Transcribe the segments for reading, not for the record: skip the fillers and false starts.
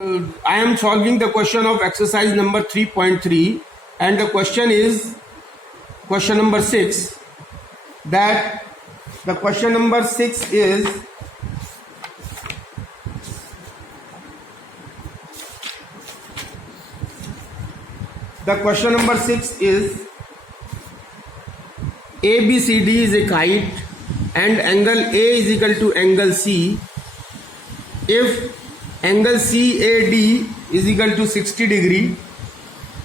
I am solving the question of exercise number 3.3, and the question is question number 6. That the question number 6 is ABCD is a kite and angle A is equal to angle C. If angle CAD is equal to 60 degree,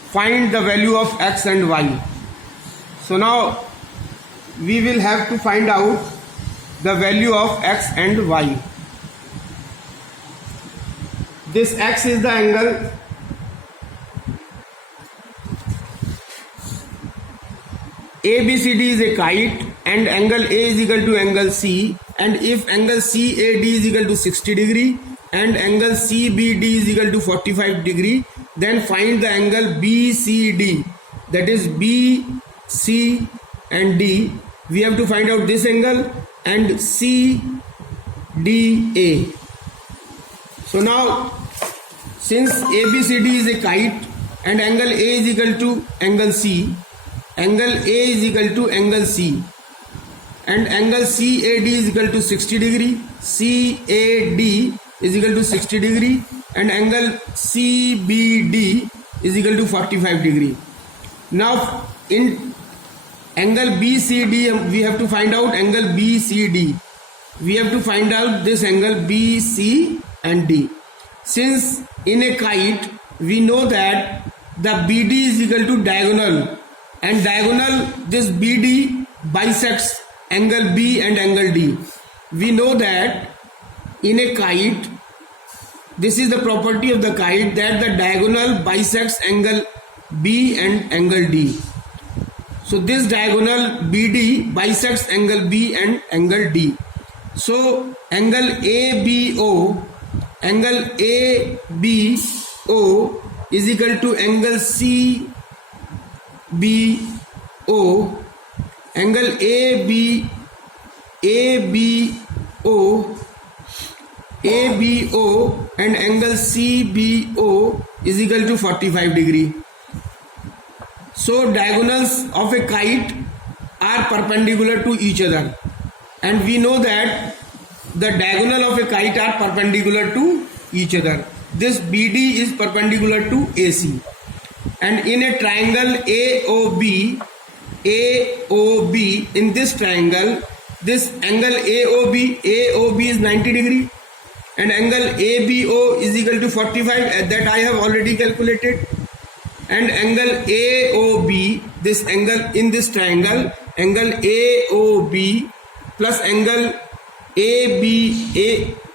find the value of x and y. So now we will have to find out the value of x and y. This x is the angle, ABCD is a kite and angle A is equal to angle C, and if angle CAD is equal to 60 degree and angle CBD is equal to 45 degree, then find the angle BCD, that is B, C and D. We have to find out this angle and CDA. So now, since ABCD is a kite and angle A is equal to angle C, angle A is equal to angle C, and angle CAD is equal to 60 degree, CAD is equal to 60 degree, and angle CBD is equal to 45 degree. Now in angle BCD we have to find out angle BCD. We have to find out this angle BC and D. Since in a kite we know that the BD is equal to diagonal, and diagonal, this BD bisects angle B and angle D. We know that in a kite, this is the property of the kite, that the diagonal bisects angle B and angle D. So this diagonal BD bisects angle B and angle D. So angle ABO is equal to angle CBO, angle ABO and angle CBO is equal to 45 degree. So diagonals of a kite are perpendicular to each other, and we know that the diagonal of a kite are perpendicular to each other. This BD is perpendicular to AC, and in a triangle AOB, in this triangle, this angle AOB is 90 degree and angle ABO is equal to 45, that I have already calculated, and angle AOB, this angle in this triangle, angle AOB plus angle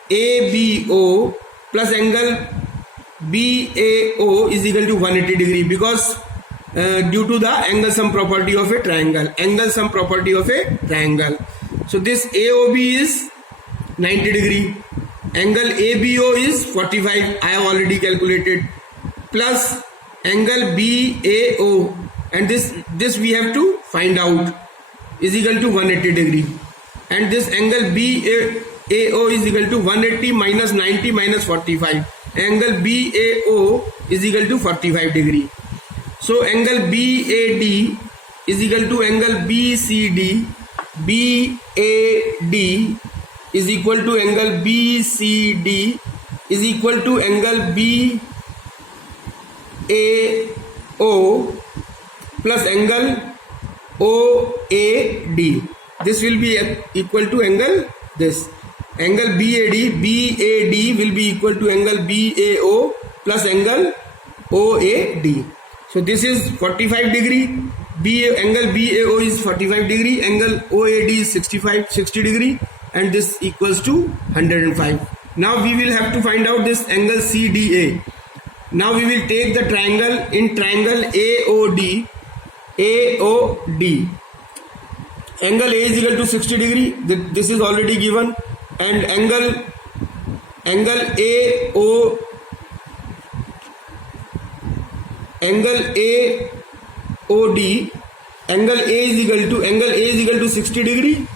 ABO plus angle BAO is equal to 180 degree, because due to the angle sum property of a triangle, So this AOB is 90 degree, angle ABO is 45, I have already calculated, plus angle BAO, and this we have to find out, is equal to 180 degree, and this angle BAO is equal to 180 minus 90 minus 45, angle BAO is equal to 45 degree. So angle BAD is equal to angle BCD, BAD is equal to angle BCD is equal to angle BAO plus angle OAD. This will be equal to angle this. Angle BAD will be equal to angle BAO plus angle OAD. So this is 45 degree, angle BAO is 45 degree, angle OAD is 60 degree, and this equals to 105. Now we will have to find out this angle CDA. Now we will take the triangle, in triangle AOD, angle A is equal to 60 degree, this is already given, and angle AOD angle A is equal to 60 degree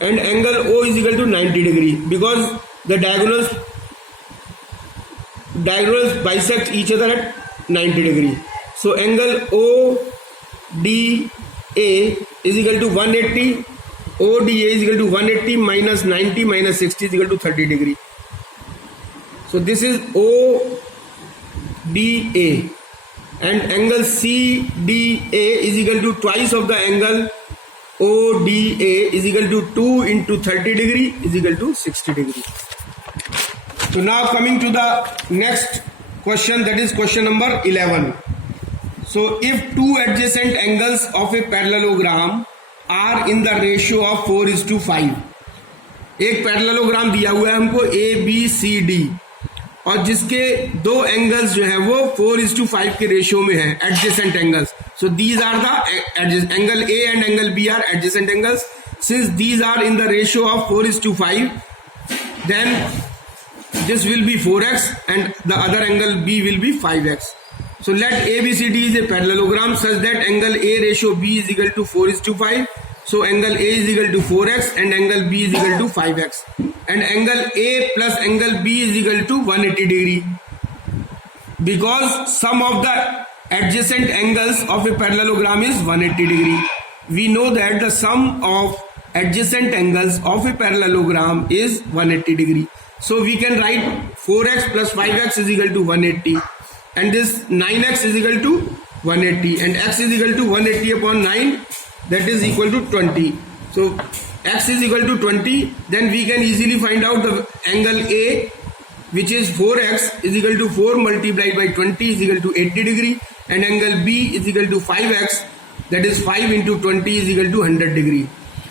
and angle O is equal to 90 degree, because the diagonals diagonals bisect each other at 90 degree. So angle ODA is equal to 180. ODA is equal to 180 minus 90 minus 60 is equal to 30 degree. So this is ODA, and angle CDA is equal to twice of the angle ODA is equal to 2 into 30 degree is equal to 60 degree. So now coming to the next question, that is question number 11. So if two adjacent angles of a parallelogram are in the ratio of 4:5, एक parallelogram दिया हुआ है हमको ABCD और जिसके दो angles जो है वो 4:5 के रेशियो में है, adjacent angles. So these are the angle A and angle B are adjacent angles. Since these are in the ratio of 4:5, then this will be 4x and the other angle B will be 5x. So let ABCD is a parallelogram such that angle A ratio B is equal to 4:5. So angle A is equal to 4x and angle B is equal to 5x. And angle A plus angle B is equal to 180 degree. Because sum of the adjacent angles of a parallelogram is 180 degree. We know that the sum of adjacent angles of a parallelogram is 180 degree. So we can write 4x plus 5x is equal to 180, and this 9x is equal to 180, and x is equal to 180 upon 9, that is equal to 20. So x is equal to 20, then we can easily find out the angle A, which is 4x is equal to 4 multiplied by 20 is equal to 80 degree, and angle B is equal to 5x, that is 5 into 20 is equal to 100 degree.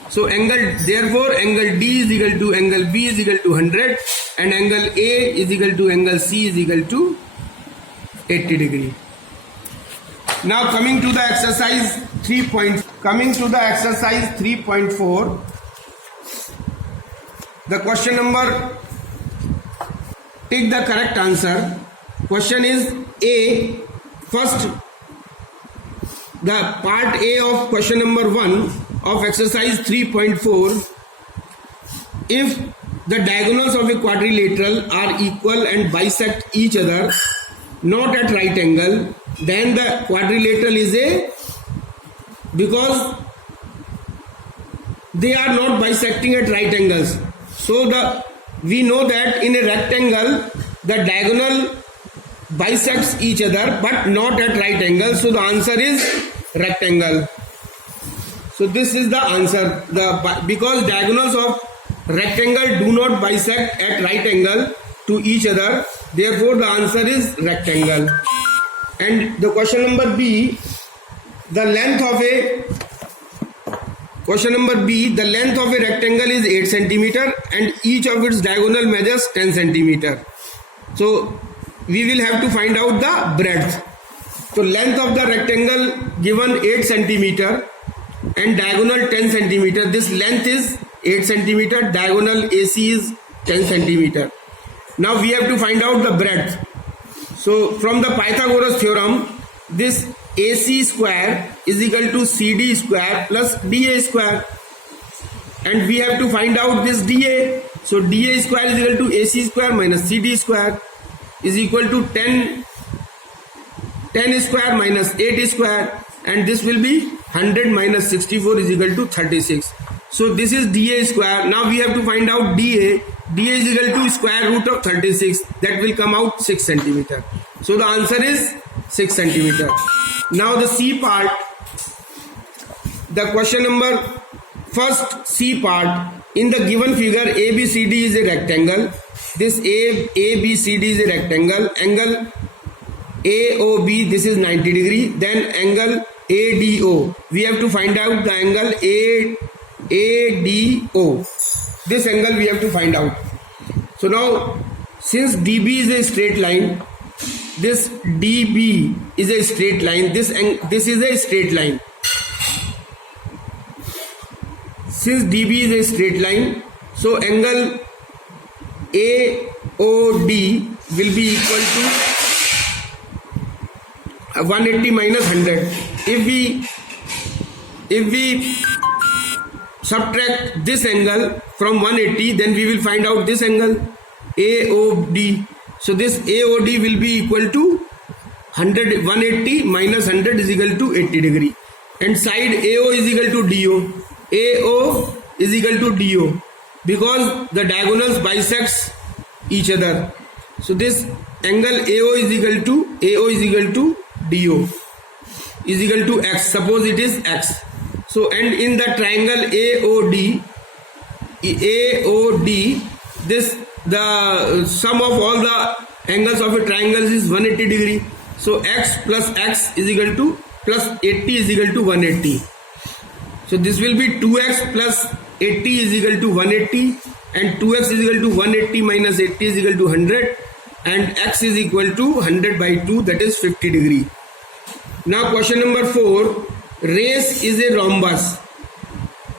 So therefore angle D is equal to angle B is equal to 100, and angle A is equal to angle C is equal to 80 degree. Now coming to the exercise 3.4, the question number, take the correct answer. Question is A. First, the part A of question number 1 of exercise 3.4, if the diagonals of a quadrilateral are equal and bisect each other not at right angle, then the quadrilateral is because they are not bisecting at right angles. So we know that in a rectangle the diagonal bisects each other but not at right angle, so the answer is rectangle. So this is the answer. Because diagonals of rectangle do not bisect at right angle to each other, therefore the answer is rectangle. And the question number B, the length of a rectangle is 8 centimeter and each of its diagonal measures 10 centimeter. So we will have to find out the breadth. So length of the rectangle given 8 centimeter and diagonal 10 centimeter. This length is 8 centimeter, diagonal AC is 10 centimeter. Now we have to find out the breadth. So from the Pythagoras theorem, this AC square is equal to CD square plus DA square, and we have to find out this DA. So DA square is equal to AC square minus CD square is equal to 10 square minus 8 square, and this will be 100 minus 64 is equal to 36. So this is DA square. Now we have to find out DA. DA is equal to square root of 36, that will come out 6 centimeter. So the answer is 6 centimeter. Now the C part, the question number first C part, in the given figure ABCD is a rectangle. This ABCD is a rectangle. Angle AOB, this is 90 degree. Then angle ADO, we have to find out the angle ADO. This angle we have to find out. So now since DB is a straight line, this DB is a straight line, this is a straight line. Since DB is a straight line, so angle AOD will be equal to 180 minus 100. If we subtract this angle from 180, then we will find out this angle AOD. So this AOD will be equal to 180 minus 100 is equal to 80 degree. And side AO is equal to DO. AO is equal to DO because the diagonals bisects each other. So this angle AO is equal to DO is equal to X. Suppose it is X. So and in the triangle AOD, this the sum of all the angles of a triangle is 180 degree. So X plus X is equal to plus 80 is equal to 180. So this will be 2X plus 80 is equal to 180, and 2X is equal to 180 minus 80 is equal to 100, and X is equal to 100 by 2, that is 50 degree. Now question number 4, race is a rhombus.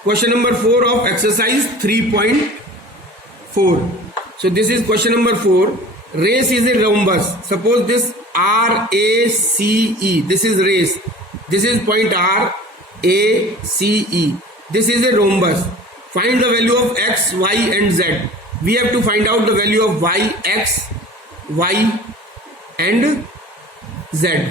Question number 4 of exercise 3.4. So this is question number 4. Race is a rhombus. Suppose this RACE, this is race. This is point RACE. This is a rhombus. Find the value of X, Y and Z. We have to find out the value of Y, X, Y and Z.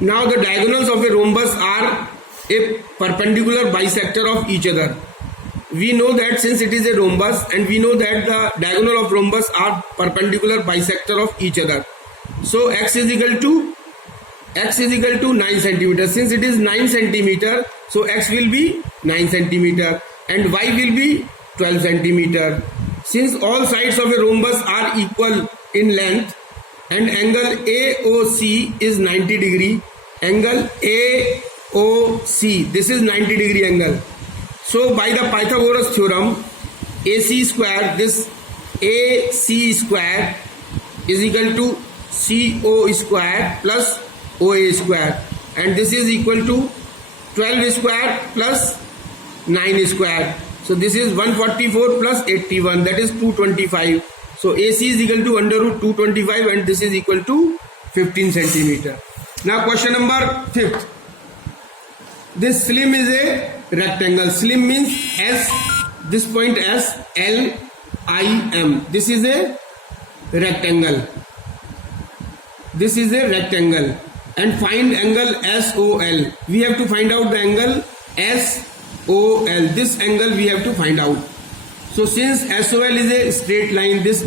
Now the diagonals of a rhombus are a perpendicular bisector of each other. We know that since it is a rhombus, and we know that the diagonal of rhombus are perpendicular bisector of each other. So X is equal to 9 centimeter. Since it is 9 centimeter, so X will be 9 centimeter and Y will be 12 centimeter. Since all sides of a rhombus are equal in length and angle AOC is 90 degree, angle AOC, this is 90 degree angle. So by the Pythagoras theorem, AC square, this AC square is equal to CO square plus OA square, and this is equal to 12 square plus 9 square. So this is 144 plus 81, that is 225. So AC is equal to under root 225 and this is equal to 15 centimeter. Now question number 5. This slim is a rectangle. Slim means S, this point S, L, I, M. This is a rectangle. This is a rectangle. And find angle SOL. We have to find out the angle SOL. This angle we have to find out. So since SOL is a straight line, this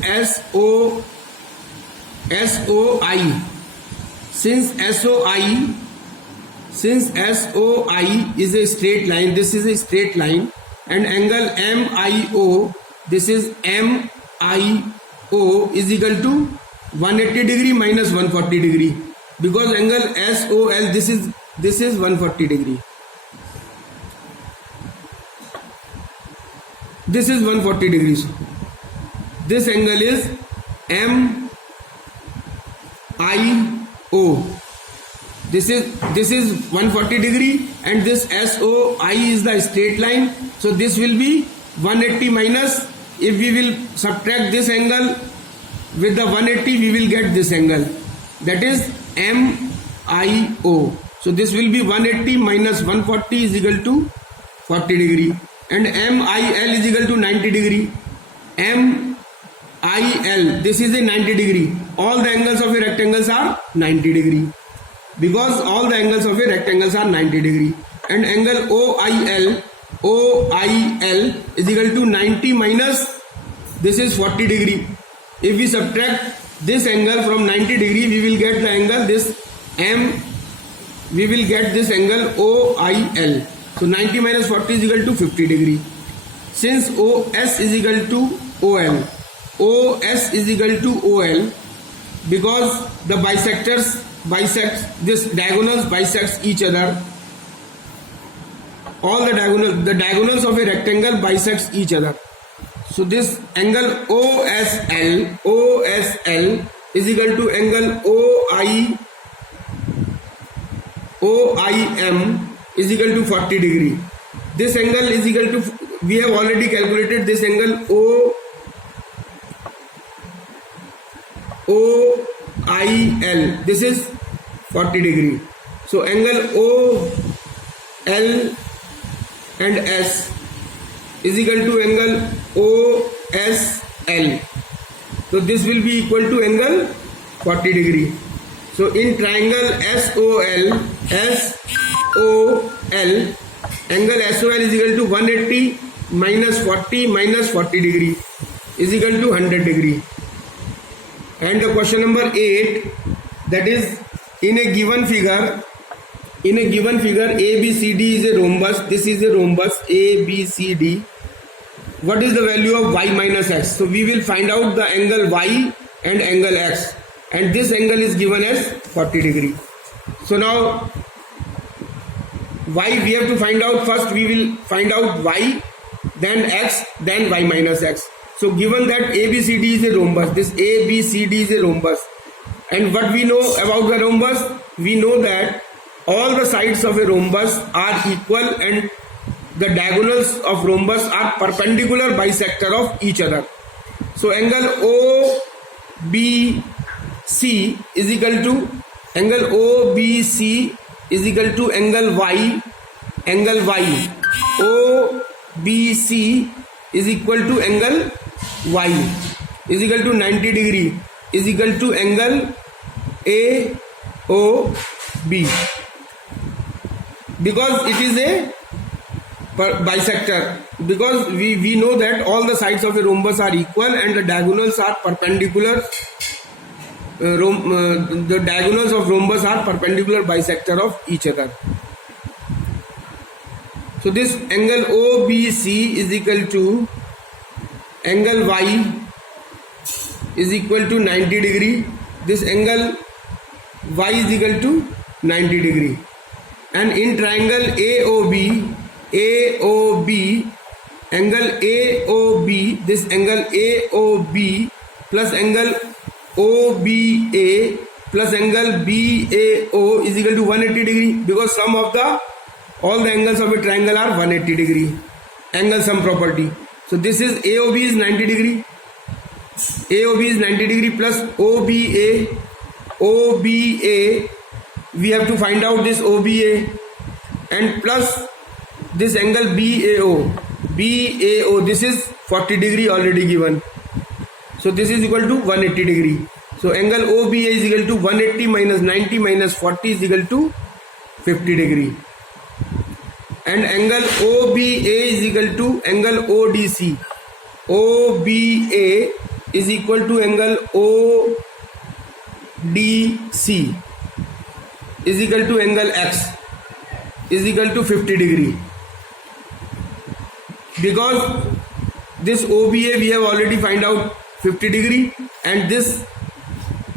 SOI, since SOI is a straight line, this is a straight line, and angle MIO, this is MIO is equal to 180 degree minus 140 degree, because angle SOL, this is 140 degree. This is 140 degrees. This angle is MIO. This is 140 degree, and this SOI is the straight line. So this will be 180 minus, if we will subtract this angle with the 180, we will get this angle, that is MIO. So this will be 180 minus 140 is equal to 40 degree, and MIL is equal to 90 degree. MIL, this is a 90 degree. All the angles of a rectangles are 90 degree, because all the angles of a rectangles are 90 degree. And angle OIL is equal to 90 minus, this is 40 degree. If we subtract this angle from 90 degree, we will get the angle we will get this angle OIL. So 90 minus 40 is equal to 50 degree. Since OS is equal to OL, OS is equal to OL, because the this diagonals bisects each other. All the diagonals of a rectangle bisects each other. So this angle OSL is equal to angle OIM is equal to 40 degree. This angle is equal to, we have already calculated this angle OIL. This is 40 degree. So angle OL and S is equal to angle OSL. So this will be equal to angle 40 degree. So in triangle SOL, angle SOL is equal to 180 minus 40 degree is equal to 100 degree. And the question number 8, that is in a given figure ABCD is a rhombus. This is a rhombus ABCD. What is the value of y minus x? So we will find out the angle y and angle x, and this angle is given as 40 degree. So now y we have to find out. First we will find out y, then x, then y minus x. So given that ABCD is a rhombus, this ABCD is a rhombus, and what we know about the rhombus, we know that all the sides of a rhombus are equal and the diagonals of rhombus are perpendicular bisector of each other. So angle OBC is equal to angle OBC is equal to angle y. OBC is equal to angle y is equal to 90 degree is equal to angle AOB, because it is a bisector, because we know that all the sides of a rhombus are equal and the diagonals are perpendicular. The diagonals of rhombus are perpendicular bisector of each other. So this angle OBC is equal to angle y is equal to 90 degree. This angle y is equal to 90 degree. And in triangle AOB, angle AOB, this angle AOB plus angle OBA plus angle BAO is equal to 180 degree, because sum of all the angles of a triangle are 180 degree. Angle sum property. So this is AOB is 90 degree. AOB is 90 degree plus OBA. We have to find out this OBA, and plus this angle BAO. This is 40 degree already given. So this is equal to 180 degree. So angle OBA is equal to 180 minus 90 minus 40 is equal to 50 degree. And angle OBA is equal to angle ODC. OBA is equal to angle ODC is equal to angle X is equal to 50 degree. Because this OBA we have already find out 50 degree, and this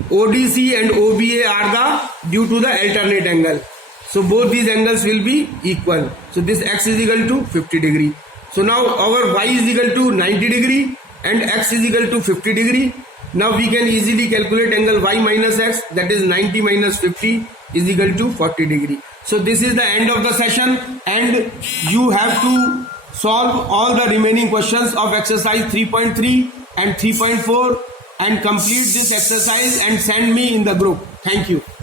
ODC and OBA are due to the alternate angle. So both these angles will be equal. So this X is equal to 50 degree. So now our Y is equal to 90 degree and X is equal to 50 degree. Now we can easily calculate angle Y minus X, that is 90 minus 50 is equal to 40 degree. So this is the end of the session, and you have to solve all the remaining questions of exercise 3.3 and 3.4 and complete this exercise and send me in the group. Thank you.